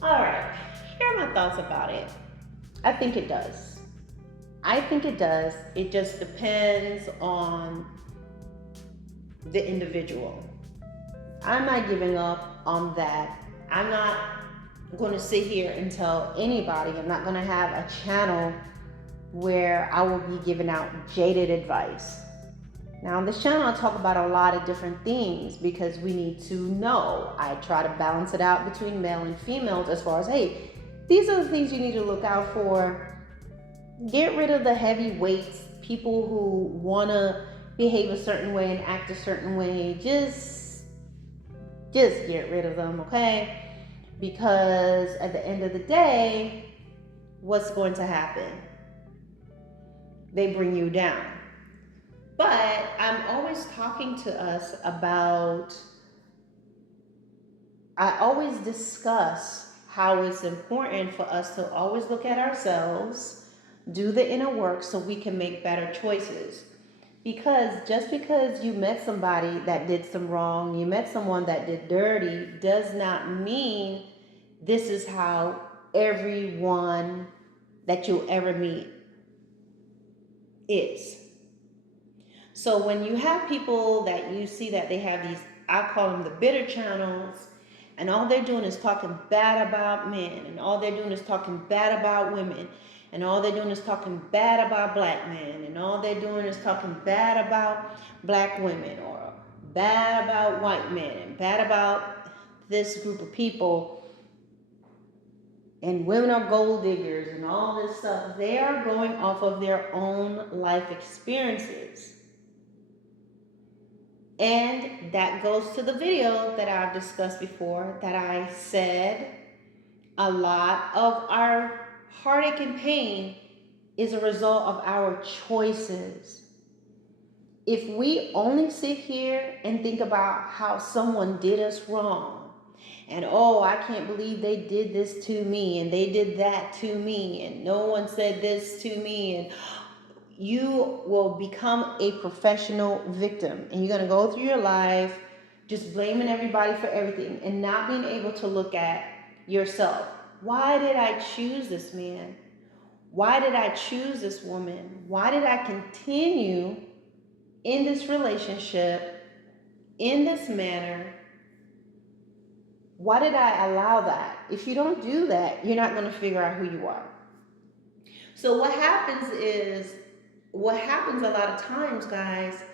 All right, here are my thoughts about it. I think it does. I think it does. It just depends on the individual. I'm not giving up on that. I'm not going to sit here and tell anybody. I'm not going to have a channel where I will be giving out jaded advice. Now, on this channel, I talk about a lot of different things because we need to know. I try to balance it out between male and females as far as, hey, these are the things you need to look out for. Get rid of the heavy weights, people who want to behave a certain way and act a certain way. Just get rid of them, okay? Because at the end of the day, what's going to happen? They bring you down. But I'm always talking to us about, I always discuss how it's important for us to always look at ourselves, do the inner work so we can make better choices. Because just because you met somebody that did some wrong, you met someone that did dirty, does not mean this is how everyone that you'll ever meet is. So when you have people that you see that they have these, I call them the bitter channels, and all they're doing is talking bad about men, and all they're doing is talking bad about women, and all they're doing is talking bad about black men, and all they're doing is talking bad about black women, or bad about white men, and bad about this group of people, and women are gold diggers, and all this stuff. They are going off of their own life experiences. And that goes to the video that I've discussed before, that I said a lot of our heartache and pain is a result of our choices. If we only sit here and think about how someone did us wrong, and oh, I can't believe they did this to me, and they did that to me, and no one said this to me, and you will become a professional victim, and you're going to go through your life just blaming everybody for everything and not being able to look at yourself. Why did I choose this man? Why did I choose this woman? Why did I continue in this relationship in this manner? Why did I allow that? If you don't do that, you're not going to figure out who you are. So what happens a lot of times, guys,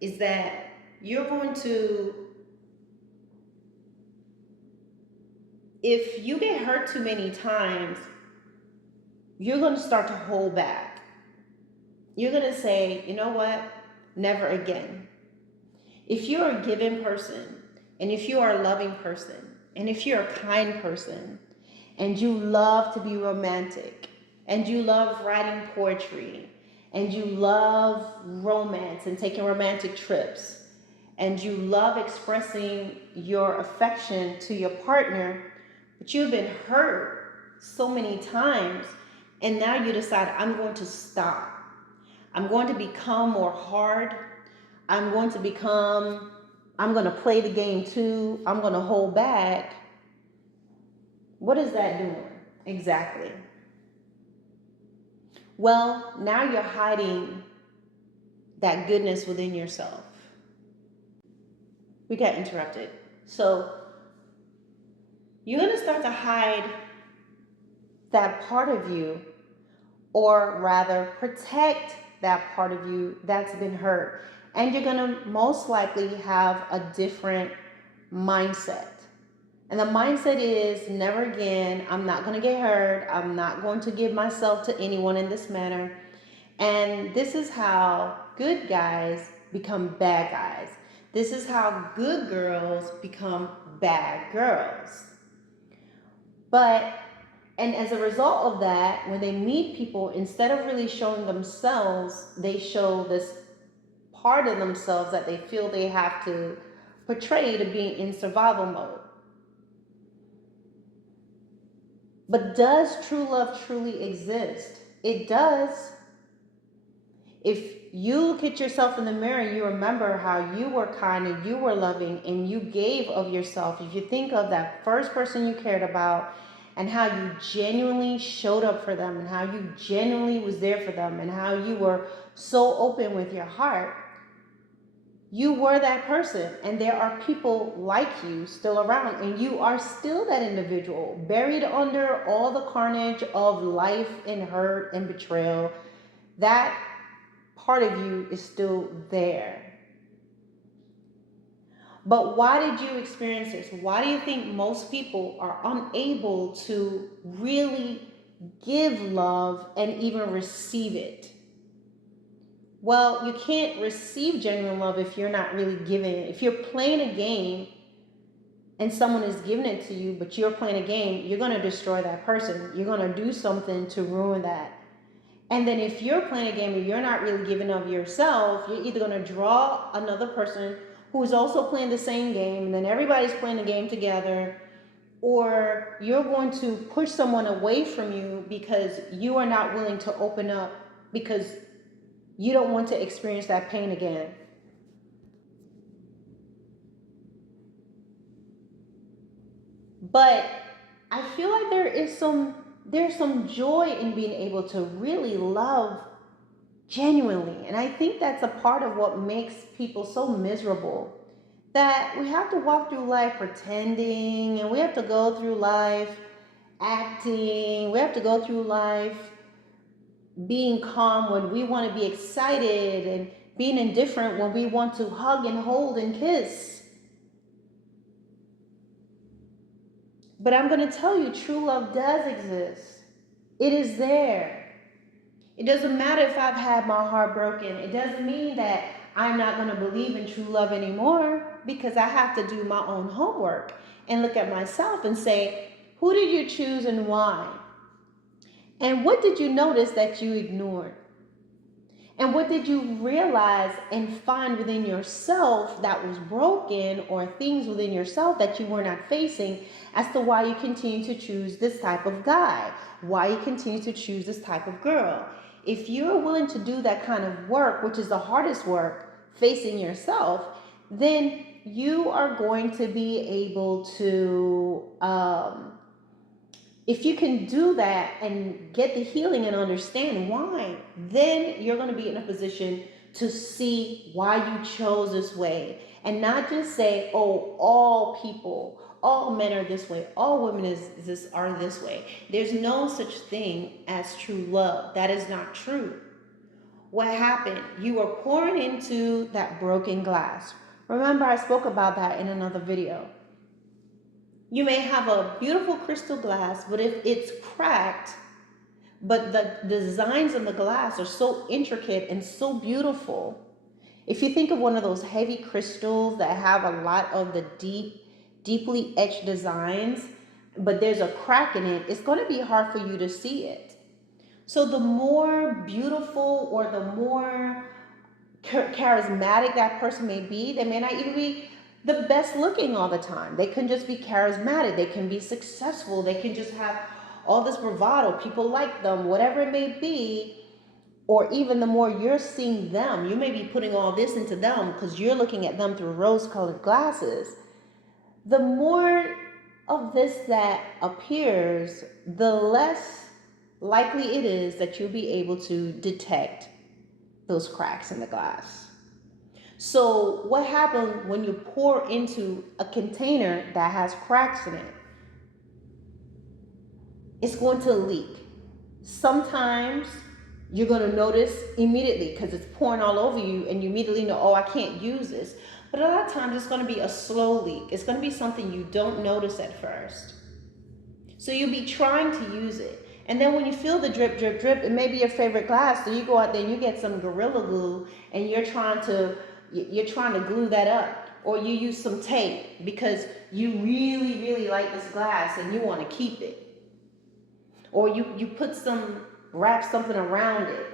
is that you're going to, if you get hurt too many times, you're going to start to hold back. You're going to say, you know what? Never again. If you're a giving person, and if you are a loving person, and if you're a kind person, and you love to be romantic, and you love writing poetry, and you love romance and taking romantic trips, and you love expressing your affection to your partner, but you've been hurt so many times, and now you decide, I'm going to stop. I'm going to become more hard. I'm going to play the game too. I'm going to hold back. What is that doing? Exactly. Well, now you're hiding that goodness within yourself. We got interrupted. So you're going to start to hide that part of you, or rather protect that part of you that's been hurt. And you're going to most likely have a different mindset. And the mindset is, never again, I'm not going to get hurt. I'm not going to give myself to anyone in this manner. And this is how good guys become bad guys. This is how good girls become bad girls. But, and as a result of that, when they meet people, instead of really showing themselves, they show this part of themselves that they feel they have to portray to be in survival mode. But does true love truly exist? It does. If you look at yourself in the mirror, you remember how you were kind and you were loving and you gave of yourself. If you think of that first person you cared about and how you genuinely showed up for them and how you genuinely was there for them and how you were so open with your heart, you were that person, and there are people like you still around, and you are still that individual buried under all the carnage of life and hurt and betrayal. That part of you is still there. But why did you experience this? Why do you think most people are unable to really give love and even receive it? Well, you can't receive genuine love if you're not really giving it. If you're playing a game and someone is giving it to you, but you're playing a game, you're going to destroy that person. You're going to do something to ruin that. And then if you're playing a game and you're not really giving of yourself, you're either going to draw another person who is also playing the same game, and then everybody's playing the game together, or you're going to push someone away from you because you are not willing to open up because you don't want to experience that pain again. But I feel like there's some joy in being able to really love genuinely. And I think that's a part of what makes people so miserable. That we have to walk through life pretending, and we have to go through life acting, we have to go through life being calm when we want to be excited, and being indifferent when we want to hug and hold and kiss. But I'm going to tell you, true love does exist. It is there. It doesn't matter if I've had my heart broken. It doesn't mean that I'm not going to believe in true love anymore, because I have to do my own homework and look at myself and say, who did you choose and why? And what did you notice that you ignored? And what did you realize and find within yourself that was broken, or things within yourself that you were not facing, as to why you continue to choose this type of guy, why you continue to choose this type of girl? If you're willing to do that kind of work, which is the hardest work, facing yourself, then you are going to be able to, if you can do that and get the healing and understand why, then you're going to be in a position to see why you chose this way, and not just say, oh, all people, all men are this way, all women are this way. There's no such thing as true love. That is not true. What happened? You were pouring into that broken glass. Remember, I spoke about that in another video. You may have a beautiful crystal glass, but if it's cracked, but the designs on the glass are so intricate and so beautiful. If you think of one of those heavy crystals that have a lot of the deeply etched designs, but there's a crack in it, it's going to be hard for you to see it. So the more beautiful or the more charismatic that person may be, they may not even be the best looking all the time. They can just be charismatic. They can be successful. They can just have all this bravado. People like them, whatever it may be. Or even the more you're seeing them, you may be putting all this into them because you're looking at them through rose-colored glasses. The more of this that appears, the less likely it is that you'll be able to detect those cracks in the glass. So what happens when you pour into a container that has cracks in it? It's going to leak. Sometimes you're going to notice immediately because it's pouring all over you, and you immediately know, oh, I can't use this. But a lot of times it's going to be a slow leak. It's going to be something you don't notice at first. So you'll be trying to use it. And then when you feel the drip, drip, drip, it may be your favorite glass. So you go out there and you get some Gorilla Glue, and you're trying to glue that up. Or you use some tape because you really, really like this glass and you want to keep it. Or you wrap something around it.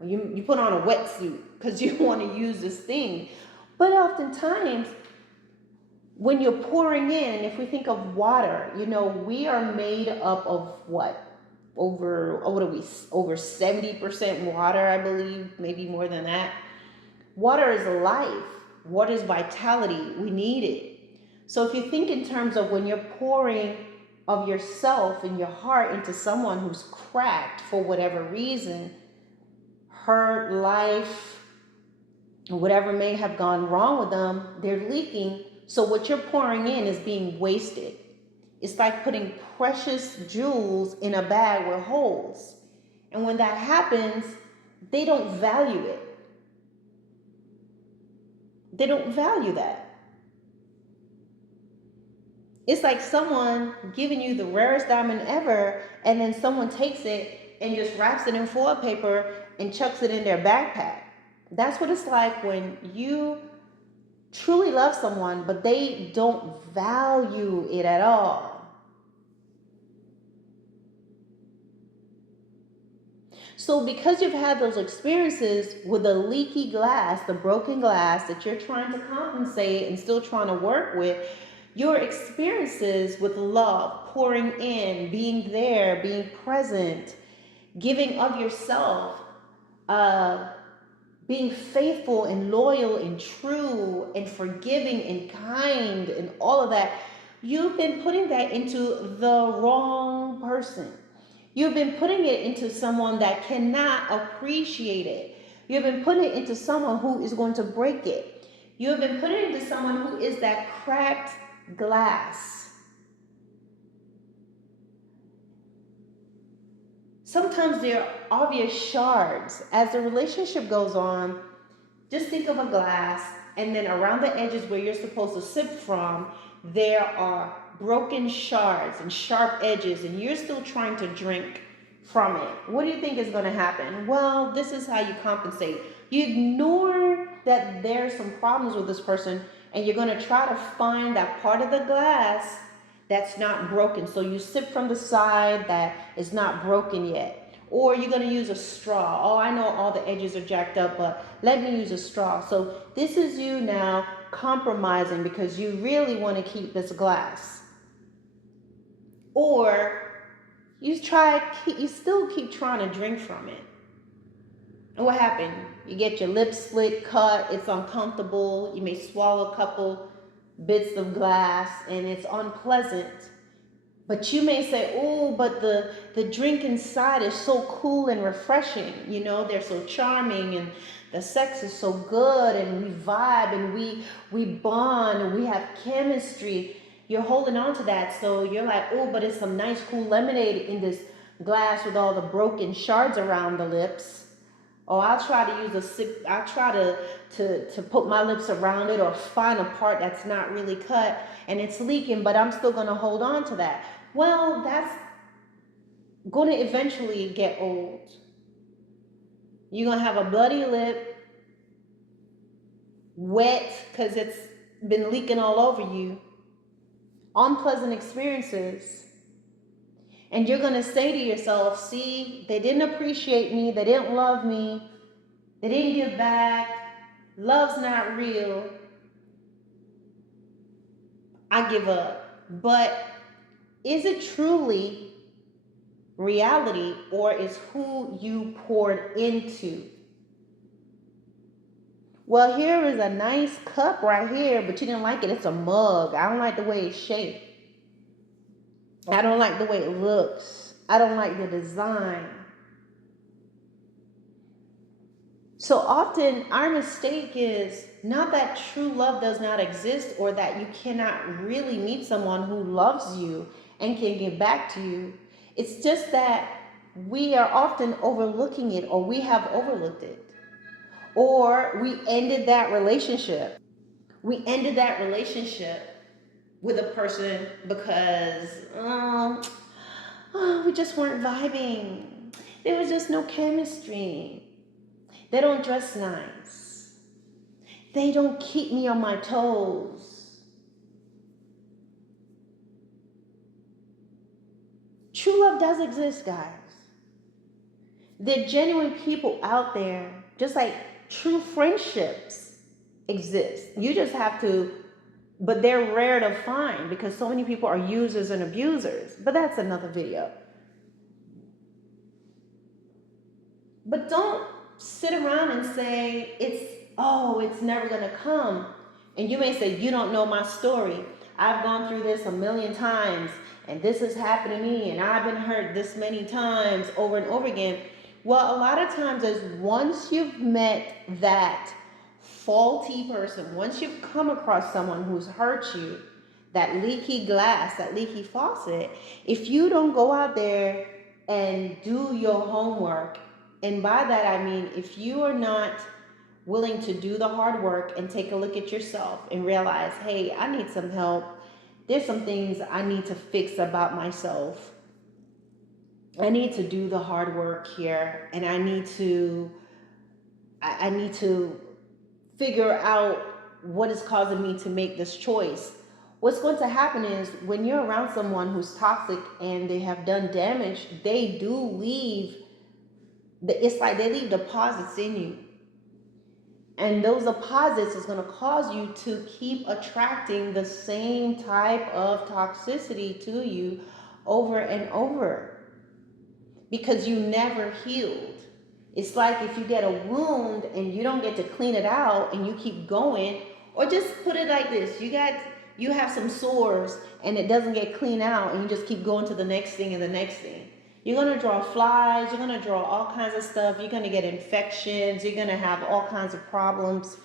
Or you put on a wetsuit because you want to use this thing. But oftentimes, when you're pouring in, if we think of water, we are made up of what? Over 70% water, I believe, maybe more than that. Water is life. Water is vitality. We need it. So if you think in terms of when you're pouring of yourself and your heart into someone who's cracked for whatever reason, hurt, life, whatever may have gone wrong with them, they're leaking. So what you're pouring in is being wasted. It's like putting precious jewels in a bag with holes. And when that happens, they don't value it. They don't value that. It's like someone giving you the rarest diamond ever, and then someone takes it and just wraps it in foil paper and chucks it in their backpack. That's what it's like when you truly love someone, but they don't value it at all. So because you've had those experiences with the leaky glass, the broken glass that you're trying to compensate and still trying to work with, your experiences with love, pouring in, being there, being present, giving of yourself, being faithful and loyal and true and forgiving and kind and all of that, you've been putting that into the wrong person. You've been putting it into someone that cannot appreciate it. You've been putting it into someone who is going to break it. You have been putting it into someone who is that cracked glass. Sometimes there are obvious shards. As the relationship goes on, just think of a glass, and then around the edges where you're supposed to sip from, there are broken shards and sharp edges, and you're still trying to drink from it. What do you think is going to happen? Well, this is how you compensate. You ignore that there's some problems with this person, and you're going to try to find that part of the glass that's not broken. So you sip from the side that is not broken yet. Or you're going to use a straw. Oh, I know all the edges are jacked up, but let me use a straw. So this is you now compromising because you really want to keep this glass. Or you still keep trying to drink from it. And what happened? You get your lips split, cut, it's uncomfortable. You may swallow a couple bits of glass and it's unpleasant. But you may say, oh, but the drink inside is so cool and refreshing. You know, they're so charming and the sex is so good and we vibe and we bond and we have chemistry. You're holding on to that. So you're like, oh, but it's some nice cool lemonade in this glass with all the broken shards around the lips. Or I'll try to use a sip. I'll try to put my lips around it or find a part that's not really cut and it's leaking, but I'm still going to hold on to that. Well, that's going to eventually get old. You're going to have a bloody lip, wet because it's been leaking all over you, unpleasant experiences. And you're going to say to yourself, see, they didn't appreciate me, they didn't love me, they didn't give back, love's not real, I give up. But is it truly reality, or is who you poured into? Well, here is a nice cup right here, but you didn't like it. It's a mug. I don't like the way it's shaped. I don't like the way it looks. I don't like the design. So often our mistake is not that true love does not exist or that you cannot really meet someone who loves you and can give back to you. It's just that we are often overlooking it, or we have overlooked it. Or we ended that relationship. We ended that relationship with a person because we just weren't vibing. There was just no chemistry. They don't dress nice. They don't keep me on my toes. True love does exist, guys. There are genuine people out there, just like true friendships exist. You just have to, but they're rare to find because so many people are users and abusers. But that's another video. But don't sit around and say it's never going to come. And you may say, you don't know my story. I've gone through this a million times, and this has happened to me, and I've been hurt this many times over and over again. Well, a lot of times is once you've met that faulty person, once you've come across someone who's hurt you, that leaky glass, that leaky faucet, if you don't go out there and do your homework, and by that I mean if you are not willing to do the hard work and take a look at yourself and realize, hey, I need some help. There's some things I need to fix about myself. I need to do the hard work here, and I need to figure out what is causing me to make this choice. What's going to happen is when you're around someone who's toxic and they have done damage, they do leave it's like they leave deposits in you. And those deposits is going to cause you to keep attracting the same type of toxicity to you over and over because you never healed. It's like if you get a wound and you don't get to clean it out and you keep going, or just put it like this, you have some sores and it doesn't get cleaned out and you just keep going to the next thing and the next thing. You're going to draw flies, you're going to draw all kinds of stuff, you're going to get infections, you're going to have all kinds of problems.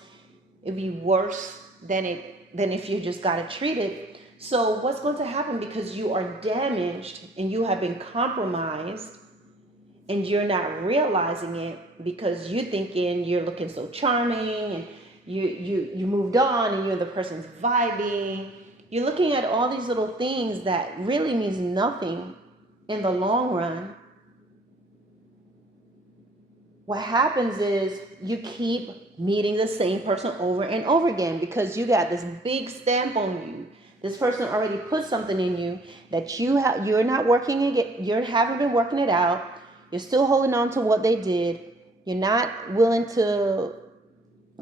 It'd be worse than if you just got it treated. So what's going to happen, because you are damaged and you have been compromised and you're not realizing it because you're thinking you're looking so charming and you moved on and you're the person's vibing. You're looking at all these little things that really means nothing in the long run. What happens is you keep meeting the same person over and over again because you got this big stamp on you. This person already put something in you that you're not working again. You haven't been working it out. You're still holding on to what they did. You're not willing to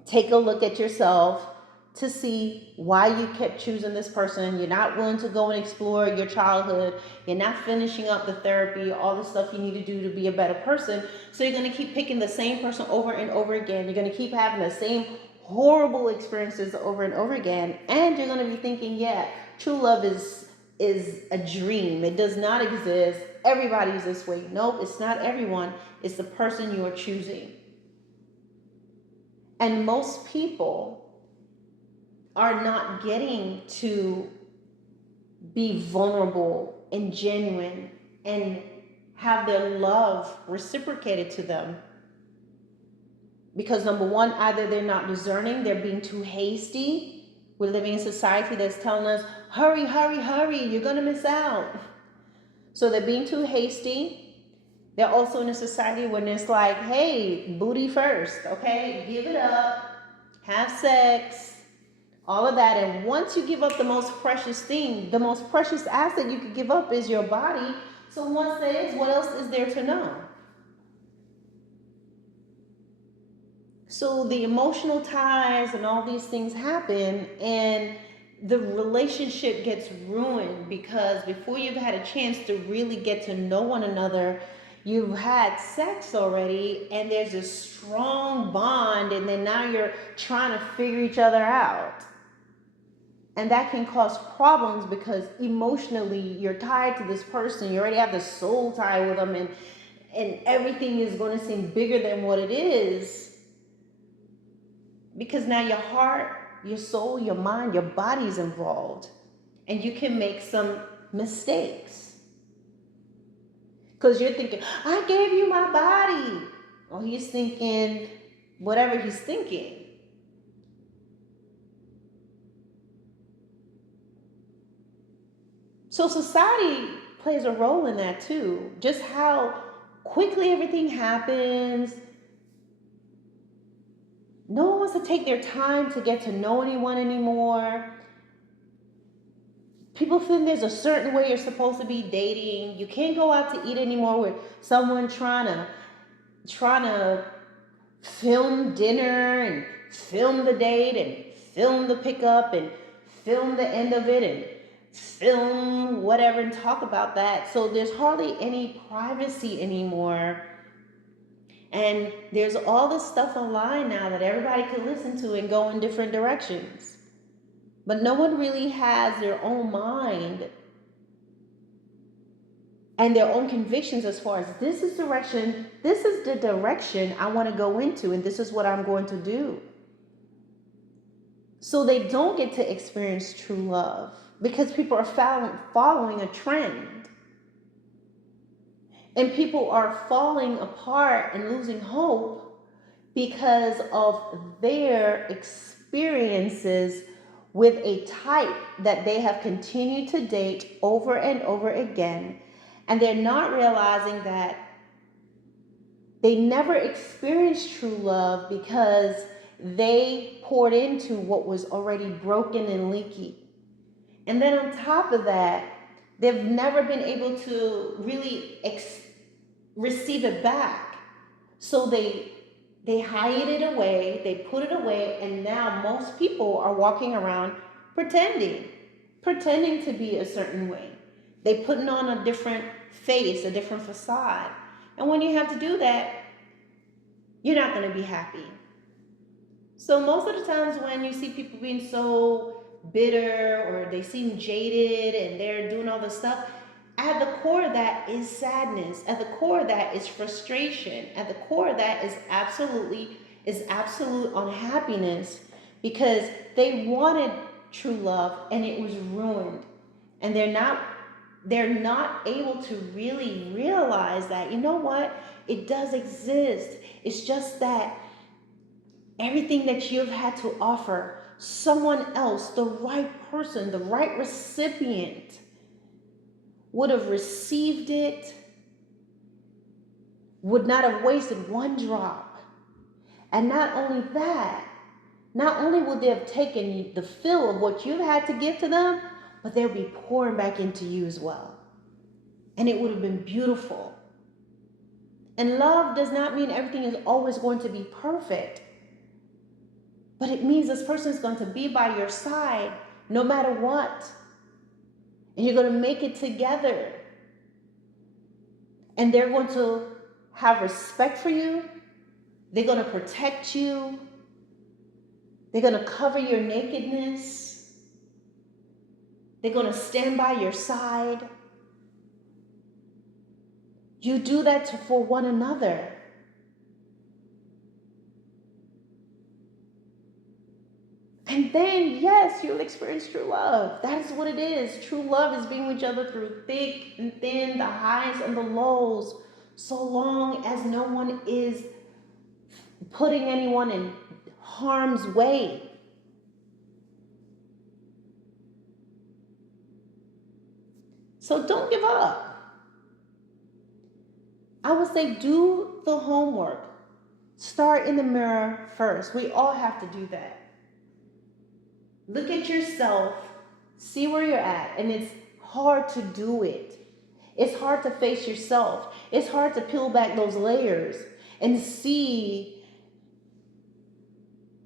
take a look at yourself to see why you kept choosing this person. You're not willing to go and explore your childhood. You're not finishing up the therapy, all the stuff you need to do to be a better person. So you're going to keep picking the same person over and over again. You're going to keep having the same horrible experiences over and over again. And you're going to be thinking, yeah, true love is a dream. It does not exist. Everybody's this way. Nope, it's not everyone. It's the person you are choosing. And most people are not getting to be vulnerable and genuine and have their love reciprocated to them. Because number one, either they're not discerning, they're being too hasty. We're living in a society that's telling us, hurry, hurry, hurry, you're going to miss out. So they're being too hasty. They're also in a society when it's like, hey, booty first, okay? Give it up, have sex, all of that. And once you give up the most precious thing, the most precious asset you could give up is your body. So once that is, what else is there to know? So the emotional ties and all these things happen, and the relationship gets ruined because before you've had a chance to really get to know one another, you've had sex already and there's a strong bond, and then now you're trying to figure each other out. And that can cause problems because emotionally you're tied to this person. You already have the soul tie with them, and everything is going to seem bigger than what it is. Because now your heart, your soul, your mind, your body's involved. And you can make some mistakes. Because you're thinking, I gave you my body. Well, he's thinking whatever he's thinking. So society plays a role in that too. Just how quickly everything happens. No one wants to take their time to get to know anyone anymore. People think there's a certain way you're supposed to be dating. You can't go out to eat anymore with someone trying to film dinner and film the date and film the pickup and film the end of it and film whatever and talk about that. So there's hardly any privacy anymore. And there's all this stuff online now that everybody can listen to and go in different directions. But no one really has their own mind and their own convictions as far as this is the direction I want to go into, and this is what I'm going to do. So they don't get to experience true love because people are following a trend. And people are falling apart and losing hope because of their experiences with a type that they have continued to date over and over again. And they're not realizing that they never experienced true love because they poured into what was already broken and leaky. And then on top of that, they've never been able to really receive it back. So they hide it away, they put it away, and now most people are walking around pretending to be a certain way. They putting on a different face, a different facade. And when you have to do that, you're not going to be happy. So most of the times when you see people being so bitter or they seem jaded and they're doing all this stuff, at the core of that is sadness. At the core of that is frustration. At the core of that is absolute unhappiness because they wanted true love and it was ruined. And they're not able to really realize that, you know what? It does exist. It's just that everything that you've had to offer, someone else, the right person, the right recipient would have received it, would not have wasted one drop. And not only that, not only would they have taken the fill of what you've had to give to them, but they'll be pouring back into you as well. And it would have been beautiful. And love does not mean everything is always going to be perfect. But it means this person is going to be by your side no matter what. And you're going to make it together. And they're going to have respect for you. They're going to protect you. They're going to cover your nakedness. They're going to stand by your side. You do that for one another. And then, yes, you'll experience true love. That is what it is. True love is being with each other through thick and thin, the highs and the lows, so long as no one is putting anyone in harm's way. So don't give up. I would say do the homework. Start in the mirror first. We all have to do that. Look at yourself, see where you're at, and it's hard to do it. It's hard to face yourself. It's hard to peel back those layers and see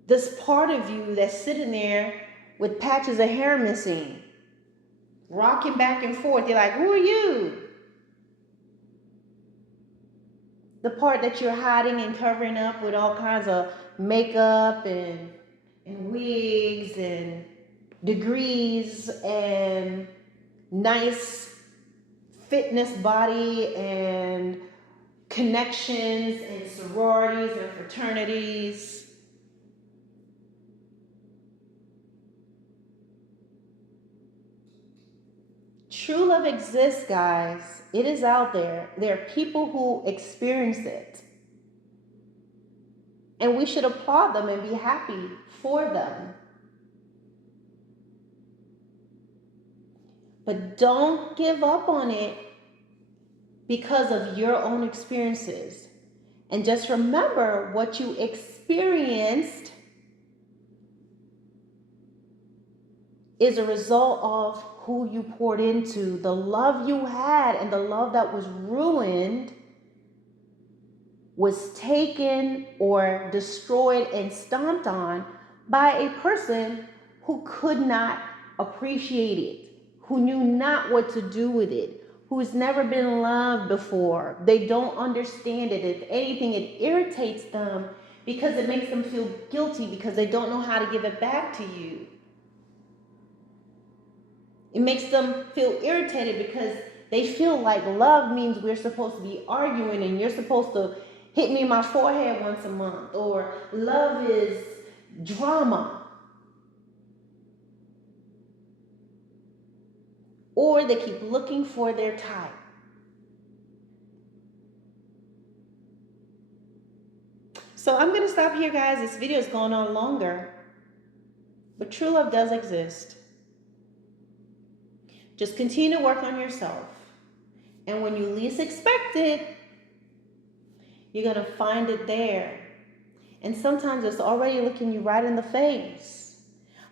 this part of you that's sitting there with patches of hair missing, rocking back and forth. You're like, who are you? The part that you're hiding and covering up with all kinds of makeup and wigs and degrees and nice fitness body and connections and sororities and fraternities. True love exists, guys. It is out there. There are people who experience it. And we should applaud them and be happy for them. But don't give up on it because of your own experiences. And just remember what you experienced is a result of who you poured into. The love you had and the love that was ruined was taken or destroyed and stomped on by a person who could not appreciate it, who knew not what to do with it, who's never been loved before. They don't understand it. If anything, it irritates them because it makes them feel guilty because they don't know how to give it back to you. It makes them feel irritated because they feel like love means we're supposed to be arguing and you're supposed to hit me in my forehead once a month, or love is drama. Or they keep looking for their type. So I'm going to stop here, guys. This video is going on longer. But true love does exist. Just continue to work on yourself. And when you least expect it, you're going to find it there. And sometimes it's already looking you right in the face.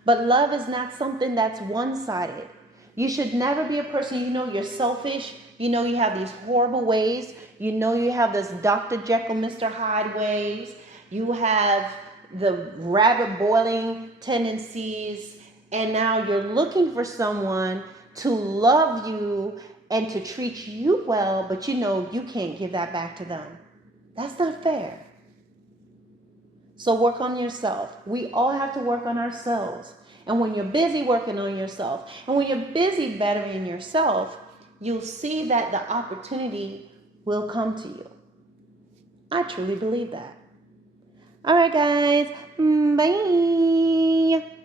But love is not something that's one-sided. You should never be a person, you're selfish. You have these horrible ways. You have this Dr. Jekyll, Mr. Hyde ways. You have the rabbit boiling tendencies. And now you're looking for someone to love you and to treat you well, but you can't give that back to them. That's not fair. So work on yourself. We all have to work on ourselves. And when you're busy working on yourself, and when you're busy bettering yourself, you'll see that the opportunity will come to you. I truly believe that. All right, guys. Bye.